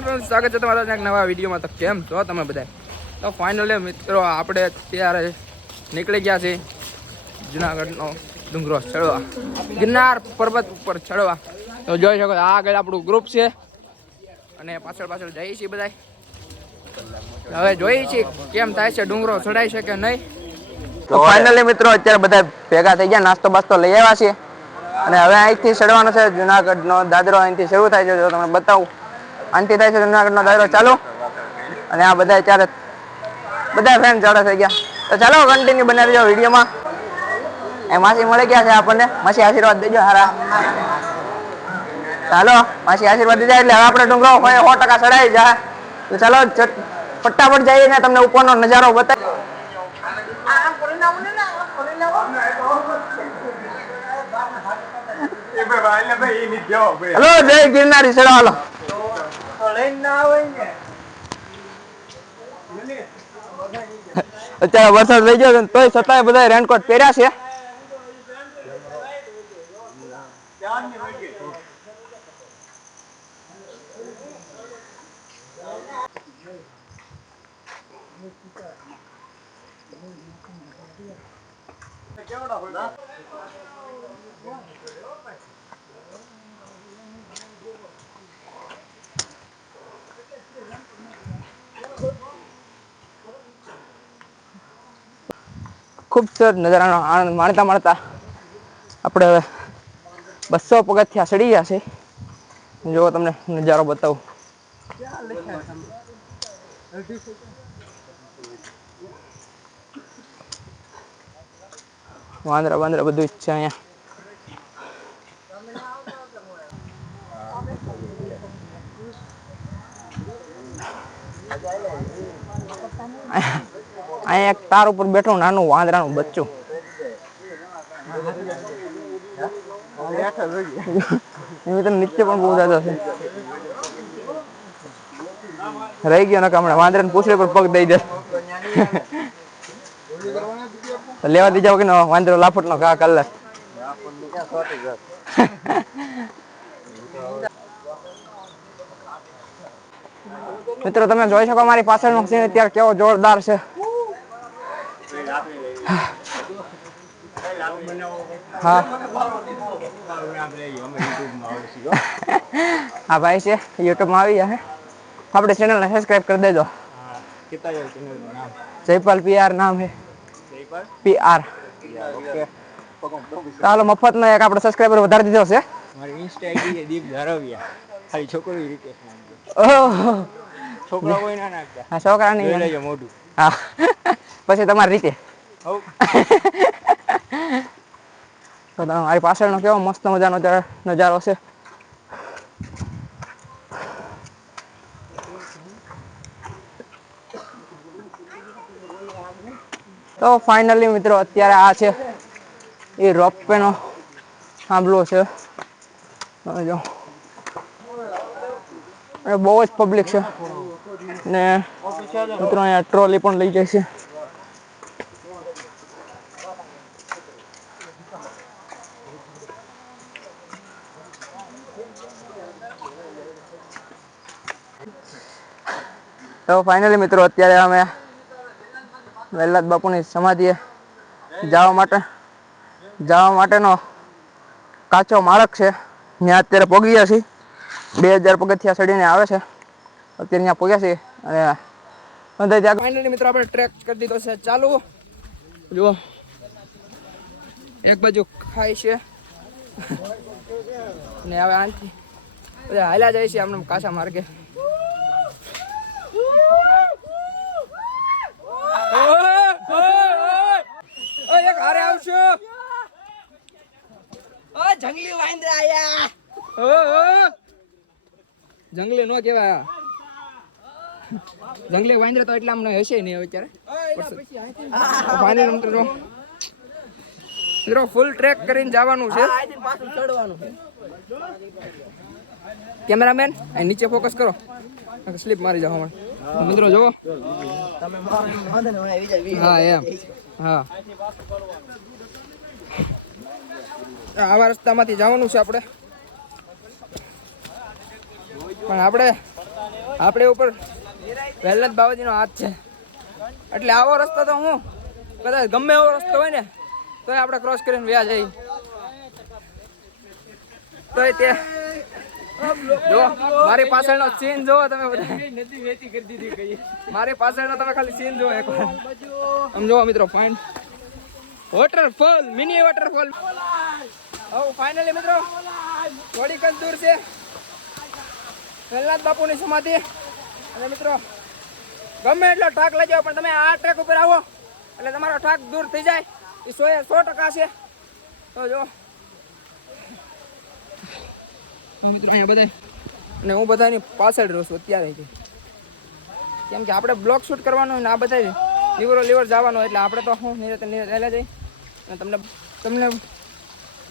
સ્વાગત છે તમારા એક નવા વિડીયોમાં. તો કેમ છો તમે બધા? તો ફાઇનલી મિત્રો આપણે અત્યારે નીકળી ગયા છે જુનાગઢનો ડુંગરો ચડવા, ગિરનાર પર્વત ઉપર ચડવા. તો જોઈ શકો આગળ આપણું ગ્રુપ છે અને પાછળ જઈએ છીએ બધા. હવે જોઈએ છીએ કેમ થાય છે, ડુંગરો ચડાય છે કે નહીં. તો ફાઇનલી મિત્રો અત્યારે બધા ભેગા થઈ ગયા, નાસ્તો બાસ્તો લઈ આવ્યા છીએ અને હવે અહીંથી ચડવાનો છે જુનાગઢનો દાદરો. અહીંથી શરૂ થાય છે, જો તમને બતાવું. આનથી થાય છે જુનાગઢનો દાદરો ચાલુ, અને આ બધા અત્યારે બધા ફ્રેન્ડ ચડે થઈ ગયા. તો ચાલો કન્ટિન્યુ બનાવી દેજો વિડીયોમાં. એ માસી મળી ગયા છે આપણને, માસી આશીર્વાદ દેજો હારા. ચાલો માસી આશીર્વાદ દીધા એટલે હવે આપણે ડુંગરો 100% ચડાવી જાય. તો ચાલો ફટાફટ જઈએ ને તમને ઉપરનો નજારો બતાવી. હલો જય ગિરનારી ચડો હાલો. અત્યારે વરસાદ લઈ ગયો તોય છતાંય બધા રેનકોટ પહેર્યા છે. ખૂબ સરસ નજારાનો આનંદ માણતા માણતા આપણે હવે 200 પગથિયા ચડી ગયા છે. જો તમને નજારો બતાવું. વાંદરા બધું જ છે અહીંયા. અહીંયા એક તાર ઉપર બેઠું નાનું વાંદરાનું બચ્ચું. નીચે પણ બહુ દાદા છે. રહી ગયો ને હમણાં વાંદરાને પૂછડે પર પગ દઈ દે. લેવા દી જાવ કે વાંદરો લાફટ નો ઘા કલાક. મિત્રો તમે જોઈ શકો મારી પાછળનો સીન અત્યારે કેવો જોરદાર છે. હા હા ભાઈ છે, યુટ્યુબમાં આવી જાય. આપણે ચેનલને સબસ્ક્રાઇબ કરી દેજો. જયપાલ PR નામ છે. PR. ચાલો મફતનો એક આપણે સબસ્ક્રાઇબર વધારી દીધો છે. મારી ઇન્સ્ટા આઈડી છે દીપ ધારવિયા. ખાલી છોકરી રિક્વેસ્ટ માંગજો. ઓહ છોકરા કોઈ ના નાખતા. હા છોકરા નહીં લેજો મોઢું. હા પછી તમારી રીતે. હવ તો મારી પાછળનો કેવો મસ્ત મજાનો નજારો છે. તો ફાઇનલી મિત્રો અત્યારે આ છે એ રોપવે નો થાંભલો છે. જો બહુ જ પબ્લિક છે ને મિત્રો અહીંયા ટ્રોલી પણ લઈ જાય છે. તો ફાઇનલી મિત્રો અત્યારે અમે વહેલાદ બાપુની સમાધિએ જવા માટેનો કાચો માર્ગ છે. ત્યાં અત્યારે પહોંચી ગયા છીએ. 2000 પગથિયા ચડીને આવે છે. અત્યારે ત્યાં પહોંચ્યા છીએ અને ફાઇનલી મિત્રો આપણે ટ્રેક કરી દીધો છે ચાલુ. જુઓ એક બાજુ ખાય છે ને હવે આથી બધા હાલ્યા જાય છે આમને કાચા માર્ગે. એક હારે આવશો. જંગલી વાંદરા આયા. જંગલી નો કેવાય, જંગલી વાંદરા તો એટલા અમને હશે નહીં હવે અત્યારે. મિત્રો ફૂલ ટ્રેક કરીને જવાનું છે. કેમેરામેન અહીં નીચે ફોકસ કરો, સ્લીપ મારી જાવ મિત્રો. જોવો હા એમ હા આવા રસ્તામાંથી જવાનું છે આપણે. પણ આપણે આપણે ઉપર વહેલાજ બાવાજીનો હાથ છે, એટલે આવો રસ્તો તો હું કદાચ ગમે એવો રસ્તો હોય ને તો આપણે ક્રોસ કરીને વ્યા જઈએ. તો તે જો મારી પાછળનો સીન જોવો તમે બધા, મારી પાછળનો તમે ખાલી સીન જોવો એકવાર. આમ જોવો મિત્રો, ફાઇન વોટરફોલ, મિની વોટરફોલ. હવે ફાઇનલી મિત્રો થોડીક જ દૂર છે વેલનાથ બાપુની સમાધિ. અને મિત્રો ગમે એટલો ઠાક લઈ જાઓ પણ તમે આ ટ્રેક ઉપર આવો એટલે તમારો ઠાક દૂર થઈ જાય, એ 100% છે. તો જો મિત્રો અહીંયા બધા, અને હું બધાની પાછળ રહું છું અત્યારે, કેમ કે આપણે બ્લોગ શૂટ કરવાનો હોય ને આ બધા લીવર જવાનો, એટલે આપણે તો હું રહેલા જઈ અને તમને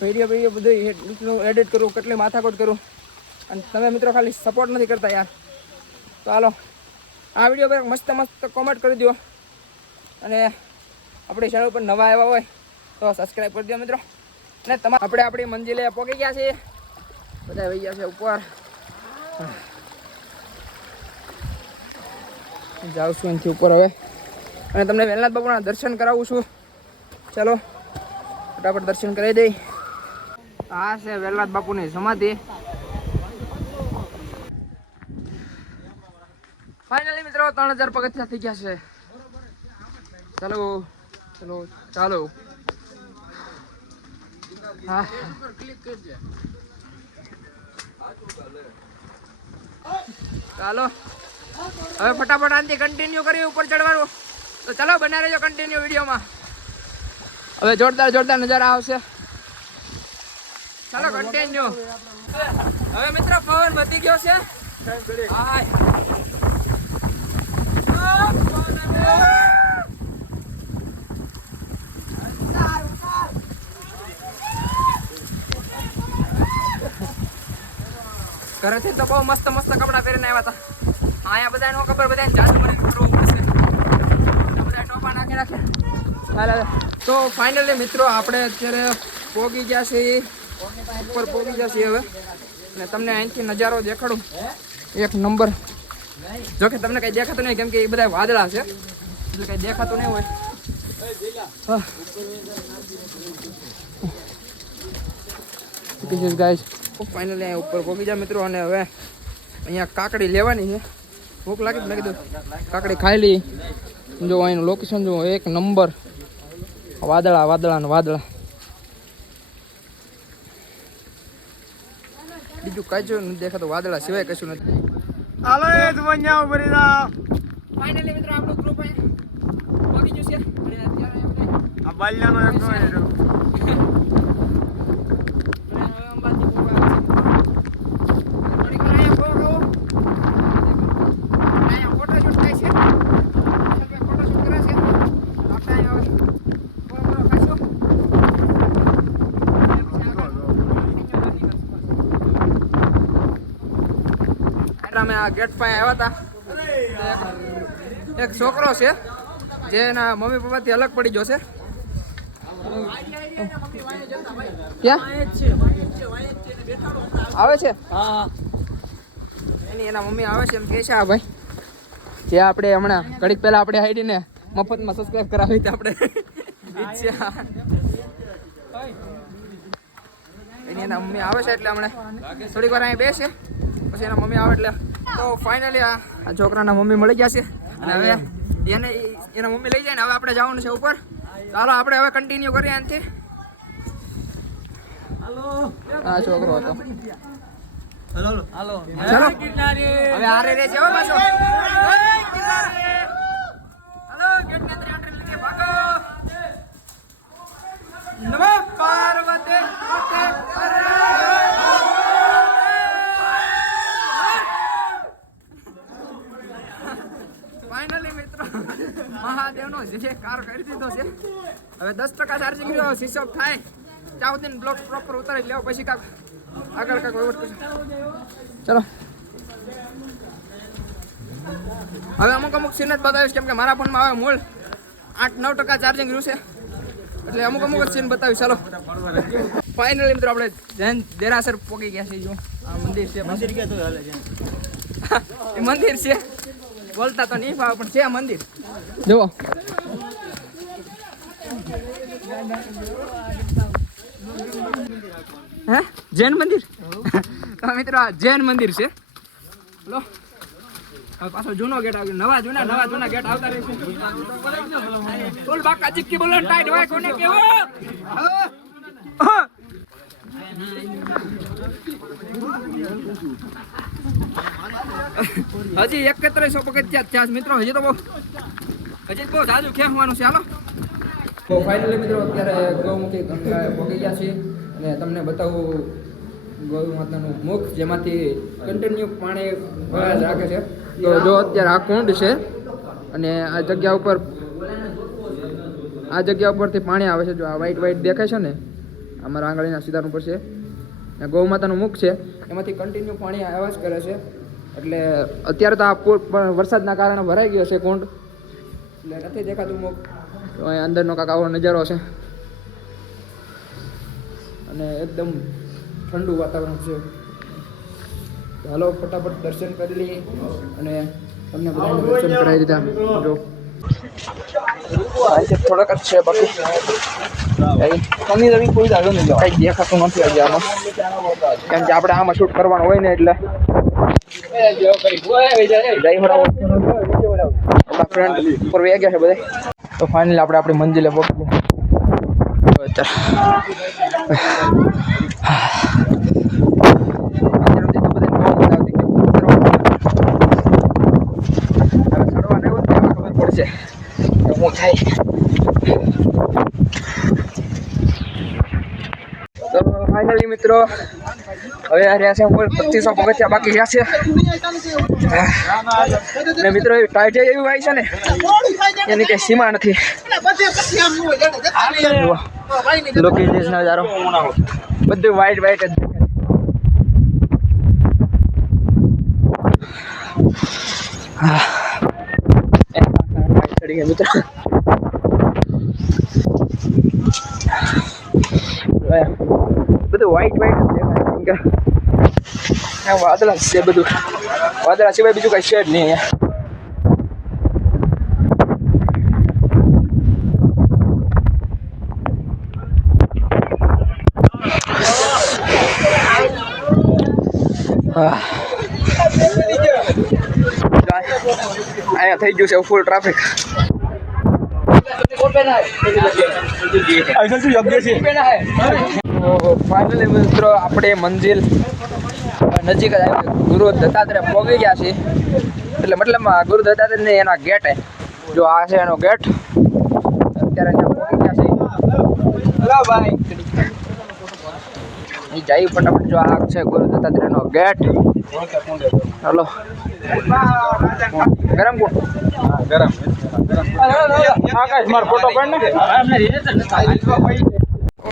વિડીયો બધું એડિટ કરું, કેટલી માથાકોટ કરું, અને તમે મિત્રો ખાલી સપોર્ટ નથી કરતા યાર. તો હાલો આ વિડીયો પર મસ્ત કોમેન્ટ કરી દો, અને આપણી ચેનલ પર નવા આવ્યા હોય તો સબસ્ક્રાઈબ કરી દો મિત્રો. અને આપણે આપણી મંજિલે પહોંચી ગયા છીએ, બધા વહી ગયા છે ઉપર. જાઉં છું અહીંથી ઉપર હવે, અને તમને વેલનાથ બાપુના દર્શન કરાવું છું. ચાલો ફટાફટ દર્શન કરાવી દઈ. આ છે વેલનાથ બાપુની સમાધિ. ફાઇનલી મિત્રો 3000 પગથિયા થઈ ગયા છે. ચાલો ચાલો ચાલો. હા ચાલો હવે ફટાફટ આનથી કન્ટિન્યુ કરી ઉપર ચડવાનું. તો ચાલો બના રહેજો કન્ટિન્યુ વિડીયોમાં. હવે જોરદાર નજારા આવશે. ચાલો કન્ટિન્યુ. હવે મિત્રો પવન વધી ગયો છે. ઘરેથી તો બહુ મસ્ત કપડા પહેરીને આવ્યા હતા. અહીંયા બધા નો ખબર, બધા જાદુ મને કરવું પડશે, બધા ટોપા નાખી નાખ્યા. તો ફાઇનલી મિત્રો આપણે અત્યારે પહોંચી ગયા છીએ, ઉપર પહોંચી ગયા છીએ હવે. અને તમને અહીંથી નજારો દેખાડું એક નંબર. જો કે તમને કંઈ દેખાતું નહીં, કેમ કે એ બધા વાદળા છે એટલે કંઈ દેખાતું નહીં હોય. ગાઈસ ફાઇનલી અહીંયા ઉપર પહોંચી જાય મિત્રો. અને હવે અહીંયા કાકડી લેવાની છે, ભૂખ લાગી મેં કીધું કાકડી ખાઈ લઈ. જો અહીંનું લોકેશન જો એક નંબર, વાદળા. બીજું કશું નથી દેખાતું, વાદળા સિવાય કશું નથી. હાલો એ મજા ભરી જાવ. ફાઇનલી મિત્રો આપણું ગ્રુપ અહીંયા પહોંચી ગયું છે. અને અત્યારે આ બાલ્યાનો એક નો હેડો. અમે આ ગેટ પાસે આવ્યા હતા. એક છોકરો છે જે એના મમ્મી પપ્પાથી અલગ પડી ગયો છે. ક્યાં આવે છે? હા એના મમ્મી આવે છે એમ કે છે. આ ભાઈ જે આપણે હમણાં ઘડીક પહેલા આપણે આઈડીને મફતમાં સબસ્ક્રાઇબ કરાવી હતી આપણે ઈચ્છા. એના મમ્મી આવે છે એટલે હમણાં થોડીક વાર અહીં બેસે, પછી એના મમ્મી આવે એટલે. તો ફાઇનલી આ છોકરાના મમ્મી મળી ગયા છે, અને હવે એના મમ્મી લઈ જાય ને હવે આપણે જવાનું છે ઉપર. ચાલો આપણે હવે કન્ટિન્યુ કરીએ આનાથી. આ છોકરો હતો. ચાલો હવે આરે રે છે હો પાછો. હાલો ગેટ ની અંદર એન્ટ્રી લીધી, ભાગો. નમઃ પાર્વતી ફાઇનલી મિત્રો મહાદેવનો જે કાર કરી દીધો છે. હવે 10% ચાર્જિંગ રહ્યો, સ્વિચ ઓફ થાય ત્યાં સુધી બ્લોક પ્રોપર ઉતારી લેવો, પછી કાંક આગળ કાંક વહીવટ કરશું. ચલો હવે અમુક સીન જ બતાવીશ, કેમ કે મારા ફોનમાં હવે મૂળ 8-9% ચાર્જિંગ રહ્યું છે, એટલે અમુક જ સીન બતાવીશ. ચાલો ફાઇનલી મિત્રો આપણે જૈન દેરાસર પહોંચી ગયા છે. જો આ મંદિર છે, મંદિર ક્યાં તો હાલે છે. એ મંદિર છે, બોલતા તો નહીં ફાવે પણ છે મંદિર. જુઓ હે જૈન મંદિર. તો મિત્રો આ જૈન મંદિર છે. લો હવે પાછો જૂનો ગેટ આવ્યો. નવા જૂના ગેટ આવતા રહેશે. બોલ બાકા ચીકી બોલો ટાઈટ હોય કોને કેવો. હજી 3100 પગથિયા થયા છે મિત્રો. હજી તો બહુ જાજુ ખેંચવાનું છે. હાલો તો ફાઇનલી મિત્રો અત્યારે ગૌમુખી ગંગા પહોંચી ગયા છીએ અને તમને બતાવું ગૌ માતાનું મુખ જેમાંથી કન્ટિન્યુ પાણી વહ્યા જ રાખે છે. તો જો અત્યારે આ કુંડ છે અને આ જગ્યા ઉપરથી પાણી આવે છે. જો આ વ્હાઈટ દેખાય છે ને, અમારા આંગળીના સીધા ઉપર છે. ગૌ માતાનું મુખ છે, એમાંથી કન્ટિન્યુ પાણી આવ્યા જ કરે છે. એટલે અત્યારે તો આ વરસાદના કારણે ભરાઈ ગયો છે કુંડ, એટલે નથી દેખાતું મુખ. તો અહીં અંદરનો કાંક આવો નજારો છે અને એકદમ ઠંડુ વાતાવરણ છે. હાલો ફટાફટ દર્શન કરી લઈએ અને તમને બધાને દર્શન કરાવી દીધા. જો થોડાક જ છે બાકી કોઈ કઈ દેખાતું નથી આજે આમાં, કેમ કે આપણે આમાં શૂટ કરવાનું હોય ને એટલે ફ્રેન્ડ ઉપર વહી ગયા છે બધા. તો ફાઇનલી આપણે આપણી મંજિલે પહોંચી પડશે હું થાય. તો ફાઇનલી મિત્રો હવે આ રહ્યા છે 2500 પગથિયા બાકી રહ્યા છે. ને મિત્રો એવી ટાઈટ એવી આવી છે ને એની કઈ સીમા નથી. લોકેશન નજારો બધું વ્હાઈટ જ ચડી ગયા મિત્રો. બધું વ્હાઈટ જ દેખાય, કેમ કે વાદળા છે. બધું વાદળા સિવાય બીજું કઈ છે જ નહીં અહીંયા. અહીંયા થઈ ગયું છે ફૂલ ટ્રાફિક. ફાઇનલી મિત્રો આપણે મંજિલ નજીક જ આવી. ગુરુ દત્તાત્રેય પહોંચી ગયા છે. એટલે મતલબમાં ગુરુ દત્તાત્રેય ને એના ગેટ જો આ છે એનો ગેટ. અત્યારે પહોંચી ગયા છે. જઈ ફટાફટ. જો આ છે ગુરુ દત્તાત્રેયનો ગેટ. હલો ગરમ કોણ ગરમ ફોટો પાડ ને.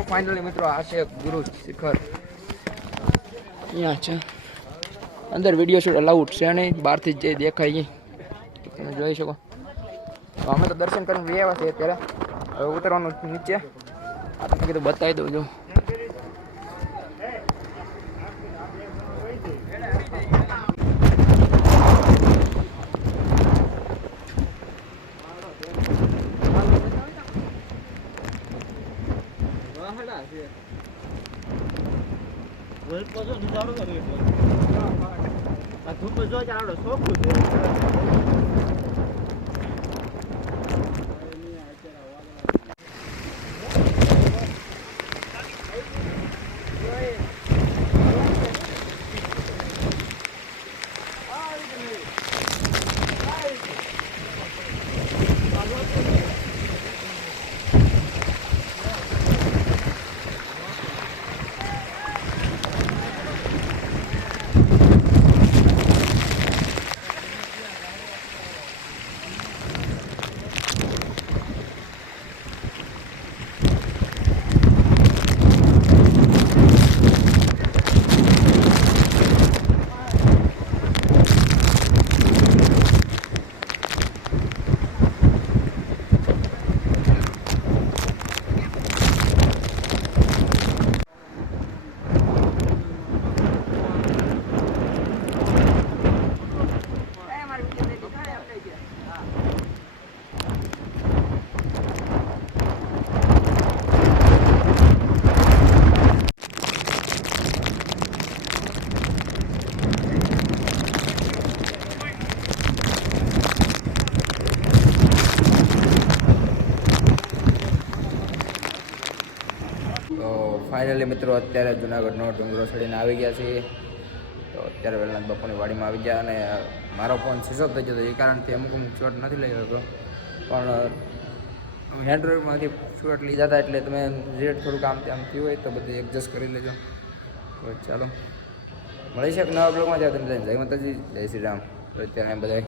ફાઇનલી મિત્રો આ છે ગુરુ શિખર. અહીંયા છે અંદર વિડીયો શૂટ અલાઉડ છે નહીં, બહારથી જ જે દેખાય તમે જોઈ શકો. તો અમે તો દર્શન કરીને આવ્યા છીએ. અત્યારે હવે ઉતરવાનું નીચે. આ તમે કીધું બતાવી દઉં. જો તો ફાઇનલી મિત્રો અત્યારે જુનાગઢનો ડુંગરો ચડીને આવી ગયા છીએ. તો અત્યારે વેલનાથ બાપુની વાડીમાં આવી ગયા અને મારો ફોન સ્વિચ ઓફ થઈ ગયો હતો એ કારણથી અમુક શોટ નથી લઈ રહ્યો પણ એન્ડ્રોઈડમાંથી શોટ લીધા હતા એટલે તમે રેટ થોડું કામ આમ થયું હોય તો બધું એડજસ્ટ કરી લેજો. તો ચાલો મળી છે નવા બ્લોગમાં જાવ તમે જય માતાજી જય શ્રી રામ. તો અત્યારે બધા